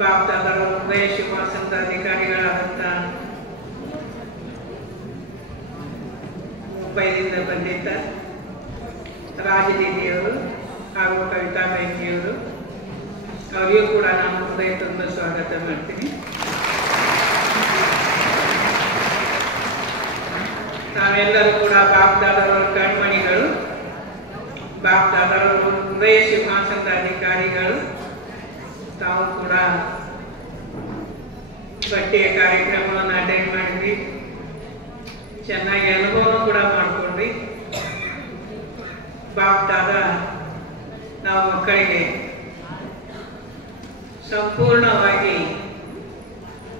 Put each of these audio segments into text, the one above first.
ಬಾಪ್ದಾದರ ಹೃದಯ ಸಿಂಹಾಸನದ ಅಧಿಕಾರಿಗಳಾದಂಥ ಮುಂಬೈದಿಂದ ಬಂದಿದ್ದ ರಾಜದೀದಿಯವರು ಹಾಗೂ ಕವಿತಾ ಬೆಂಕಿಯವರು, ಅವರಿಗೂ ಕೂಡ ನಾನು ಹೃದಯ ತುಂಬ ಸ್ವಾಗತ ಮಾಡ್ತೀನಿ. ನಾವೆಲ್ಲರೂ ಕೂಡ ಬಾಪ್ದಾದರವರ ಕಣ್ಮಣಿಗಳು, ಬಾಪ್ದಾದರವರು ಹೃದಯ ಸಿಂಹಾಸನದ ಅಧಿಕಾರಿಗಳು. ತಾವು ಕೂಡ ಬಟ್ಟೆಯ ಕಾರ್ಯಕ್ರಮವನ್ನು ಅಟೆಂಡ್ ಮಾಡಿದ್ವಿ, ಚೆನ್ನಾಗಿ ಅನುಭವ ಕೂಡ ಮಾಡಿಕೊಂಡ್ವಿ. ಬಾಪ್ದಾದ ನಾವು ಮಕ್ಕಳಿಗೆ ಸಂಪೂರ್ಣವಾಗಿ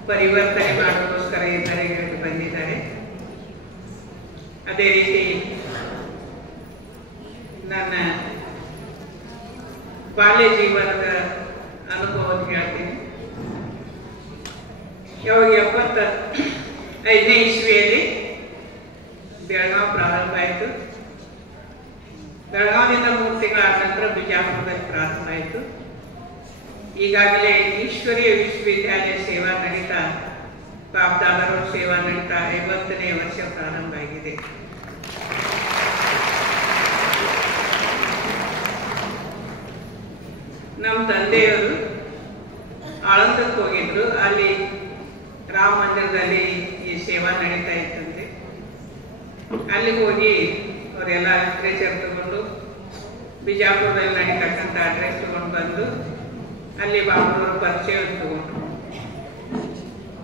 ಪರಿವರ್ತನೆ ಮಾಡೋಕ್ಕೋಸ್ಕರ ಈ ತರಗತಿಗೆ ಬಂದಿದ್ದಾರೆ. ಅದೇ ರೀತಿ ನನ್ನ ಬಾಲ್ಯ ಜೀವನದ ಅನುಭವವನ್ನು ಹೇಳ್ತೀನಿ. ಯಾವಾಗ 75ನೇ ಇಸ್ವಿಯಲ್ಲಿ ಬೆಳಗಾವಿ ಪ್ರಾರಂಭ ಆಯಿತು. ಬೆಳಗಾವಿಯಿಂದ 3 ತಿಂಗಳಾದ ನಂತರ ಬಿಜಾಪುರದಲ್ಲಿ ಪ್ರಾರಂಭ ಆಯಿತು. ಈಗಾಗಲೇ ಈಶ್ವರೀಯ ವಿಶ್ವವಿದ್ಯಾಲಯ ಸೇವಾ ನಡೀತಾ, ಬಾಪ್ದಾದರವರ ಸೇವಾ ನಡೀತಾ 50ನೇ ವರ್ಷ ಪ್ರಾರಂಭ ಆಗಿದೆ. ನಮ್ಮ ತಂದೆಯವರು ಆಳಂದಕ್ಕೆ ಹೋಗಿದ್ರು. ಅಲ್ಲಿ ರಾಮ ಮಂದಿರದಲ್ಲಿ ಈ ಸೇವಾ ನಡೀತಾ ಇತ್ತಂತೆ. ಅಲ್ಲಿಗೆ ಹೋಗಿ ಅವರೆಲ್ಲ ಲಿಟ್ರೇಚರ್ ತಗೊಂಡು ಬಿಜಾಪುರದಲ್ಲಿ ನಡೀತಕ್ಕಂಥ ಅಡ್ರೆಸ್ ತಗೊಂಡು ಬಂದು ಅಲ್ಲಿ ಬಾಬುರವ್ರ ಪರಿಚಯವನ್ನು ತಗೊಂಡ್ರು.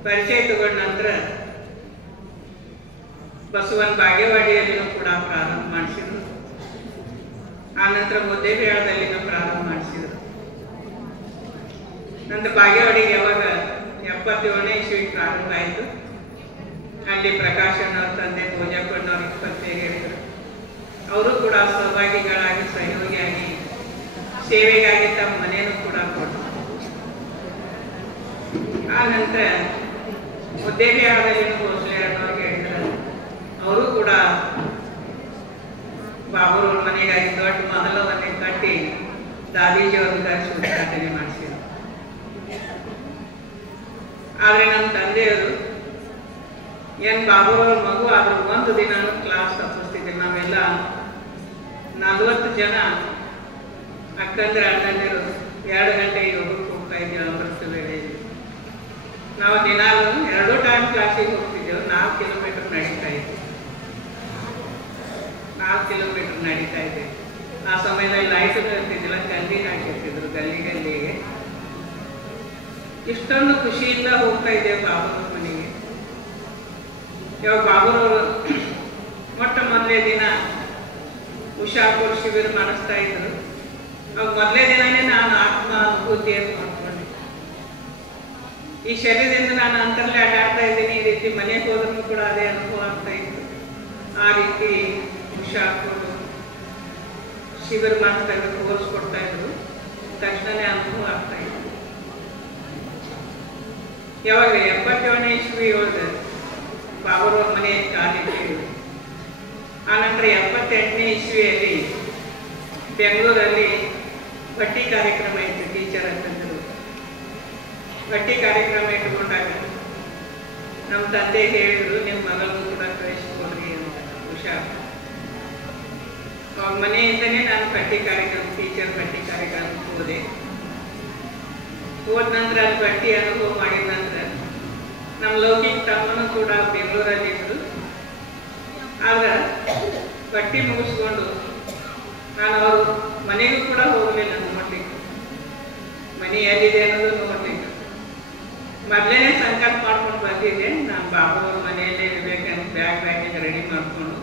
ಪರಿಚಯ ತಗೊಂಡ ನಂತರ ಬಸವನ ಬಾಗೇವಾಡಿಯಲ್ಲಿನೂ ಕೂಡ ಪ್ರಾರಂಭ ಮಾಡಿಸಿದ್ರು. ಆನಂತರ ಮುದ್ದೇಬಿಹಾಳದಲ್ಲಿನೂ ಪ್ರಾರಂಭ ಮಾಡಿಸಿದ್ರು. ನಂತರ ಬಾಗೇವಾಡಿಗೆ ಯಾವಾಗ 77ನೇ ಇಸ್ವಿಗೆ ಪ್ರಾರಂಭ ಆಯಿತು. ಅಲ್ಲಿ ಪ್ರಕಾಶಣ್ಣವ್ರ ತಂದೆ ಭೋಜಪ್ಪಣ್ಣವ್ರು 25 ಹೇಳಿದರು. ಅವರು ಕೂಡ ಸಹಭಾಗಿಗಳಾಗಿ ಸಹಯೋಗಿಯಾಗಿ ಸೇವೆಗಾಗಿ ತಮ್ಮ ಮನೆಯನ್ನು ಕೂಡ ಕೊಟ್ಟರು. ಆ ನಂತರ ಮುದ್ದೇಬಿಹಾಳದಲ್ಲಿ ಭೋಸಲೆ ಅಣ್ಣವ್ರಿಗೆ ಹೇಳಿದ್ರು. ಅವರು ಕೂಡ ಬಾಬುರವ್ರ ಮನೆಗಾಗಿ ದೊಡ್ಡ ಮೊದಲ ಮನೆ ಕಟ್ಟಿ ದಾದೀಜಿಯವ್ರ ಕರೆಸಿ ಉದ್ಘಾಟನೆ ಮಾಡಿಸಿದ್ರು. ಆದರೆ ನಮ್ಮ ತಂದೆಯವರು ಏನು ಬಾಬುರವ್ರ ಮಗು ಆದ್ರೂ ಒಂದು ದಿನನೂ ಕ್ಲಾಸ್ ತಪ್ಪಿಸ್ತಿದ್ದಿಲ್ಲ. ನಾವೆಲ್ಲ 40 ಜನ ಅಕ್ಕಂದ್ರೆ ಅಣ್ಣಂದಿರು 2 ಗಂಟೆ ಯೋಗಕ್ಕೆ ಹೋಗ್ತಾ ಇದ್ದೀವಿ. ಅಮೃತ ವೇಳೆಯಲ್ಲಿ ನಾವು ದಿನಾಲು 2 ಟೈಮ್ ಕ್ಲಾಸಿಗೆ ಹೋಗ್ತಿದ್ದೆವು. 4 ಕಿಲೋಮೀಟರ್ ನಡೀತಾ ಇದ್ವಿ. 4 ಕಿಲೋಮೀಟರ್ ನಡೀತಾ ಇದ್ದೆ. ಆ ಸಮಯದಲ್ಲಿ ಲೈಟ್ ಇರ್ತಿದ್ದಿಲ್ಲ, ಗಲ್ಲಿ ಹಾಕಿರ್ತಿದ್ರು ಗಲ್ಲಿಗೆ. ಇಷ್ಟೊಂದು ಖುಷಿಯಿಂದ ಹೋಗ್ತಾ ಇದ್ದೇವೆ ಬಾಬುರವ್ರ ಮನೆಗೆ. ಯಾವಾಗ ಬಾಬುರವರು ಮೊಟ್ಟ ಮೊದಲೇ ದಿನ ಉಷಾಪುರ ಶಿಬಿರ ಮಾಡಿಸ್ತಾ ಇದ್ರು. ಅವಾಗ ಮೊದಲೇ ದಿನನೇ ನಾನು ಆತ್ಮ ಅನುಭೂತಿಯನ್ನು ಮಾಡ್ಕೊಂಡೆ. ಈ ಶರೀರದಿಂದ ನಾನು ಅಂತರಲ್ಲೇ ಅಡ್ಡಾಡ್ತಾ ಇದ್ದೀನಿ. ಈ ರೀತಿ ಮನೆಗೆ ಹೋದ್ರೂ ಕೂಡ ಅದೇ ಅನುಭವ ಆಗ್ತಾ ಇತ್ತು. ಆ ರೀತಿ ಉಷಾಪುರ ಶಿಬಿರ ಮಾಡಿಸ್ತಾ ಇದ್ರು, ಕೋರ್ಸ್ ಕೊಡ್ತಾ ಇದ್ರು. ತಕ್ಷಣನೇ ಅನುಭವ ಆಗ್ತಾ ಇತ್ತು. ಯಾವಾಗ 77ನೇ ಇಸ್ವಿ ಒಳಗೆ ಬಾಬುರವ್ರ ಮನೆ ಕಾಲಿಟ್ಟಿದ್ರು. ಆನಂತರ 78ನೇ ಇಸ್ವಿಯಲ್ಲಿ ಬೆಂಗಳೂರಲ್ಲಿ ಬಟ್ಟಿ ಕಾರ್ಯಕ್ರಮ ಇತ್ತು. ಟೀಚರ್ ಅಂತಂದರು. ಬಟ್ಟಿ ಕಾರ್ಯಕ್ರಮ ಇಟ್ಟುಕೊಂಡಾಗ ನಮ್ಮ ತಂದೆ ಹೇಳಿದ್ರು, ನಿಮ್ಮ ಮಗಳನ್ನು ಕೂಡ ಕಳಿಸ್ಕೊಡ್ರಿ ಅಂತ. ಹುಷಾರು ಅವ್ರ ಮನೆಯಿಂದನೇ ನಾನು ಬಟ್ಟಿ ಕಾರ್ಯಕ್ರಮ, ಟೀಚರ್ ಬಟ್ಟಿ ಕಾರ್ಯಕ್ರಮಕ್ಕೆ ಹೋದೆ. ಹೋದ ನಂತರ ಅಲ್ಲಿ ಬಟ್ಟಿ ಅನುಭವ ಮಾಡಿದ ನಂತರ ನಮ್ಮ ಲೌಕಿಕ ತಮ್ಮನೂ ಕೂಡ ಬೆಂಗಳೂರಲ್ಲಿದ್ದರು. ಆಗ ಬಟ್ಟಿ ಮುಗಿಸ್ಕೊಂಡು ನಾನು ಅವರು ಮನೆಗೂ ಕೂಡ ಹೋಗಲಿಲ್ಲ ನೋಡ್ಲಿಕ್ಕೆ. ಮನೆ ಎಲ್ಲಿದೆ ಅನ್ನೋದು ನೋಡ್ಲಿಕ್ಕೆ ಮೊದಲೇ ಸಂಕಲ್ಪ ಮಾಡ್ಕೊಂಡು ಬಂದಿದ್ದೆ. ನಾನು ಬಾಬುರವ್ರ ಮನೆಯಲ್ಲೇ ಇರಬೇಕಂತ ಬ್ಯಾಗ್ ರೆಡಿ ಮಾಡಿಕೊಂಡು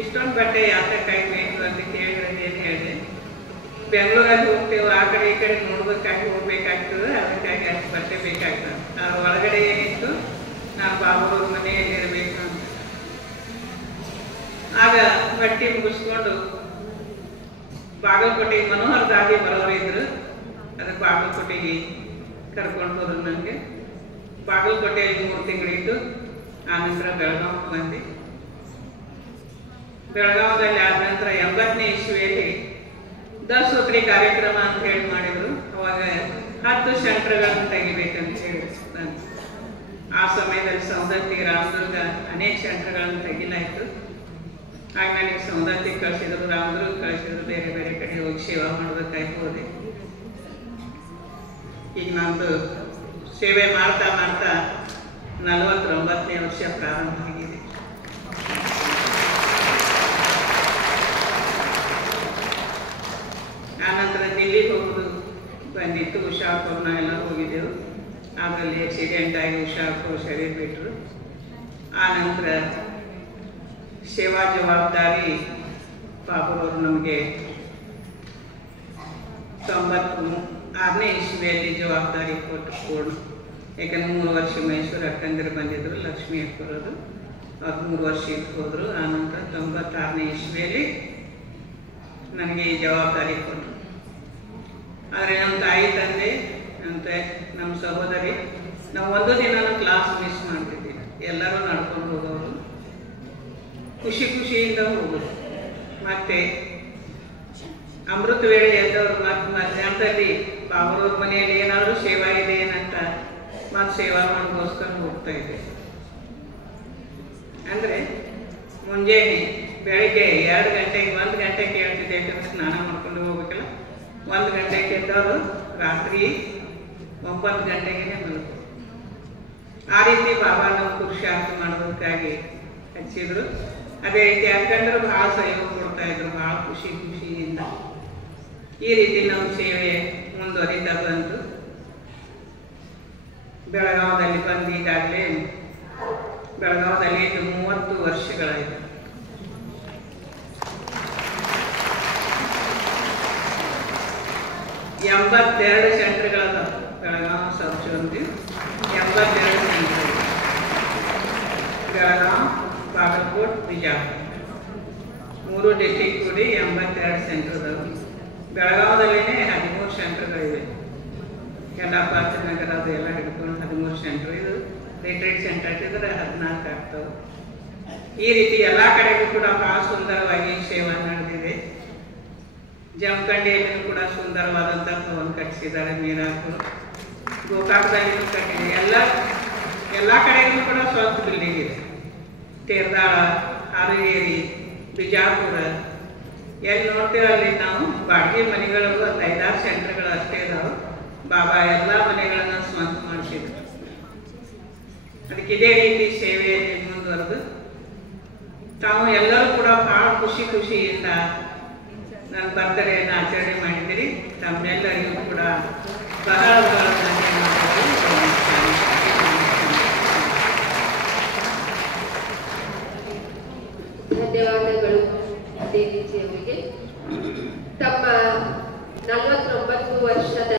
ಇಷ್ಟೊಂದು ಬಟ್ಟೆ ಯಾತಕ್ಕಾಗಿ ಬೇಕು ಅಂತ ಕೇಳಿದ್ರೆ ಏನು ಹೇಳಿದೆ, ಬೆಂಗಳೂರಲ್ಲಿ ಹೋಗ್ತೇವೆ, ಆ ಕಡೆ ಈ ಕಡೆ ನೋಡ್ಬೇಕಾಗಿ ಹೋಗ್ಬೇಕಾಗ್ತದೆ, ಅದಕ್ಕಾಗಿ ಅಷ್ಟು ಬಟ್ಟೆ ಬೇಕಾಗ್ತದೆ. ನಾನು ಒಳಗಡೆ ಏನಿತ್ತು, ನಾನು ಬಾಬುರವ್ರ ಮನೆಯಲ್ಲಿ ಇರಬೇಕು ಅಂತ. ಆಗ ಬಟ್ಟೆ ಮುಗಿಸ್ಕೊಂಡು ಬಾಗಲಕೋಟೆಗೆ ಮನೋಹರ್ ದಾದಿ ಬರೋರು ಇದ್ರು. ಅದಕ್ಕೆ ಬಾಗಲಕೋಟೆಗೆ ಕರ್ಕೊಂಡು ಹೋದ್ರು. ನನಗೆ ಬಾಗಲಕೋಟೆಯಲ್ಲಿ 3 ತಿಂಗಳಿದ್ದು. ಆನಂತರ ಬೆಳಗಾವಿಗೆ ಬಂದೆ. ಬೆಳಗಾವದಲ್ಲಿ ಆದ ನಂತರ 80ನೇ ಇಸ್ವಿಯಲ್ಲಿ 10 ಸೂತ್ರಿ ಕಾರ್ಯಕ್ರಮ ಅಂತ ಹೇಳಿ ಮಾಡಿದ್ರು. ಅವಾಗ 10 ಸೆಂಟರ್ಗಳನ್ನು ತೆಗಿಬೇಕಂತ ಹೇಳಿ ಆ ಸಮಯದಲ್ಲಿ ಸೌಂದತ್ತಿ ರಾಮದುರ್ಗ ಅನೇಕ ಸೆಂಟರ್ಗಳನ್ನು ತೆಗಿಲಾಯಿತು. ಆಗ ನನಗೆ ಸೌಂದತ್ತಿ ಕಳಿಸಿದ್ರು, ರಾಮದುರ್ಗ ಕಳಿಸಿದ್ರು, ಬೇರೆ ಬೇರೆ ಕಡೆ ಹೋಗಿ ಸೇವಾ ಮಾಡೋದಕ್ಕಾಗಿ ಹೋದೆ. ಈಗ ನಮ್ಮದು ಸೇವೆ ಮಾಡ್ತಾ ಮಾಡ್ತಾ 49ನೇ ವರ್ಷ ಪ್ರಾರಂಭ ಆಗಿದೆ. ಆನಂತರ ದಿಲ್ಲಿಗೆ ಹೋಗೋದು ಬಂದಿತ್ತು. ಉಷಾಪುರ್ ನಾವೆಲ್ಲ ಹೋಗಿದ್ದೆವು. ಅದರಲ್ಲಿ ಆಕ್ಸಿಡೆಂಟ್ ಆಗಿ ಉಷಾಪುರ್ ಶರೀರ ಬಿಟ್ಟರು. ಆನಂತರ ಸೇವಾ ಜವಾಬ್ದಾರಿ ಬಾಬುರವರು ನಮಗೆ 96ನೇ ಇಸ್ವಿಯಲ್ಲಿ ಜವಾಬ್ದಾರಿ ಕೊಟ್ಟು ಯಾಕಂದ್ರೆ 3 ವರ್ಷ ಮೈಸೂರು ಅಕ್ಕಂದಿರು ಬಂದಿದ್ದರು, ಲಕ್ಷ್ಮೀ ಅಕ್ಕರವರು. ಅವ್ರು 3 ವರ್ಷ ಇಟ್ಟು ಹೋದರು. ಆನಂತರ 96ನೇ ಇಸ್ವಿಯಲ್ಲಿ ನನಗೆ ಈ ಜವಾಬ್ದಾರಿ ಕೊಟ್ಟರು. ಆದರೆ ನಮ್ಮ ತಾಯಿ ತಂದೆ ನಮ್ಮ ಸಹೋದರಿ ನಾವು ಒಂದು ದಿನ ಕ್ಲಾಸ್ ಮಿಸ್ ಮಾಡ್ತಿದ್ದಿಲ್ಲ. ಎಲ್ಲರೂ ನಡ್ಕೊಂಡು ಹೋಗೋರು, ಖುಷಿಯಿಂದ ಹೋಗೋದು. ಮತ್ತು ಅಮೃತ ವೇಳೆ ಎದ್ದವರು ಮತ್ತು ಮಧ್ಯಾಹ್ನದಲ್ಲಿ ಬಾಬುರವ್ರ ಮನೆಯಲ್ಲಿ ಏನಾದರೂ ಸೇವಾ ಇದೆ ಏನಂತ ಮತ್ತು ಸೇವಾ ಮಾಡೋಕ್ಕೋಸ್ಕರ ಹೋಗ್ತಾ ಇದ್ದೆ. ಅಂದರೆ ಮುಂಜಾನೆ ಬೆಳಿಗ್ಗೆ 2 ಗಂಟೆಗೆ 1 ಗಂಟೆಗೆ ಹೇಳ್ತಿದ್ದೆ, ಯಾಕಂದ್ರೆ ಸ್ನಾನ ಮಾಡ್ಕೊಂಡು ಹೋಗ್ಬೇಕಲ್ಲ. 1 ಗಂಟೆಗೆ ಎದ್ದವರು ರಾತ್ರಿ 9 ಗಂಟೆಗೆ ಮಲಗು. ಆ ರೀತಿ ಬಾಬಾ ನಾವು ಪುರುಷಾರ್ಥ ಮಾಡೋದಕ್ಕಾಗಿ ಹಚ್ಚಿದ್ರು. ಅದೇ ರೀತಿ ಅಕ್ಕಂದ್ರೆ ಭಾಳ ಸಹಯೋಗ ಕೊಡ್ತಾ ಇದ್ರು, ಭಾಳ ಖುಷಿಯಿಂದ. ಈ ರೀತಿ ನಮ್ಮ ಸೇವೆ ಮುಂದುವರಿತಾ ಬಂತು. ಬೆಳಗಾವದಲ್ಲಿ ಬಂದು ಈಗಾಗಲೇ ಬೆಳಗಾವದಲ್ಲಿ 30 ವರ್ಷಗಳಾಯಿತು. 82 ಸೆಂಟರ್ಗಳದಾವ. ಬೆಳಗಾವಿ ಸಬ್ ಜೋನ್ಗೆ 82 ಸೆಂಟರ್. ಬೆಳಗಾವಿ, ಬಾಗಲಕೋಟೆ, ಬಿಜಾಪುರ 3 ಡಿಸ್ಟಿಕ್ ಕೂಡಿ 82 ಸೆಂಟರ್ ಅದಾವೆ. ಬೆಳಗಾವದಲ್ಲೇ 13 ಸೆಂಟರ್ಗಳಿವೆ. ಯಲ್ಲಾಪ, ನಗರ ಅದೆಲ್ಲ ಹಿಡ್ಕೊಂಡು 13 ಸೆಂಟರ್. ಇದು ರಿಟ್ರೀಟ್ ಸೆಂಟರ್ ಇದ್ರೆ 14 ಆಗ್ತವೆ. ಈ ರೀತಿ ಎಲ್ಲ ಕಡೆಗೂ ಕೂಡ ಬಹಳ ಸುಂದರವಾಗಿ ಸೇವಾ ನಡೆದಿದೆ. ಜಮಖಂಡಿಯಲ್ಲೂ ಕೂಡ ಸುಂದರವಾದಂಥ ಭವನ ಕಟ್ಟಿಸಿದ್ದಾರೆ. ಮೀರಾಪುರ, ಗೋಕಾಕದಲ್ಲಿಯೂ ಕಟ್ಟಿದೆ. ಎಲ್ಲ ಕಡೆಗೂ ಕೂಡ ಸ್ವಂತ ಬಿಲ್ಡಿಂಗ್ ಇದೆ. ತೇರ್ದಾಳ, ಹಾವೇರಿ, ಬಿಜಾಪುರ ಎಲ್ಲಿ ನೋಡ್ತೀವಿ ಅಲ್ಲಿ ನಾವು ಬಾಡಿಗೆ ಮನೆಗಳು ಒಂದು 5-6 ಸೆಂಟರ್ಗಳು ಅಷ್ಟೇ ಇದಾವೆ. ಬಾಬಾ ಎಲ್ಲ ಮನೆಗಳನ್ನು ಸ್ವಂತ ಮಾಡಿಸಿದ್ರು. ಅದಕ್ಕೆ ಇದೇ ರೀತಿ ಸೇವೆಯಲ್ಲಿ ಮುಂದುವರೆದು ತಾವು ಎಲ್ಲರೂ ಕೂಡ ಭಾಳ ಖುಷಿಯಿಂದ ನನ್ನ ಬರ್ತ್ಡೇಯನ್ನು ಆಚರಣೆ ಮಾಡಿದ್ದೀರಿ. ತಮ್ಮೆಲ್ಲರಿಗೂ ಕೂಡ ಬಹಳ ಧನ್ಯವಾದಗಳು ದೇವಿಜಿ ಅವರಿಗೆ. ತಮ್ಮ 49 ವರ್ಷದ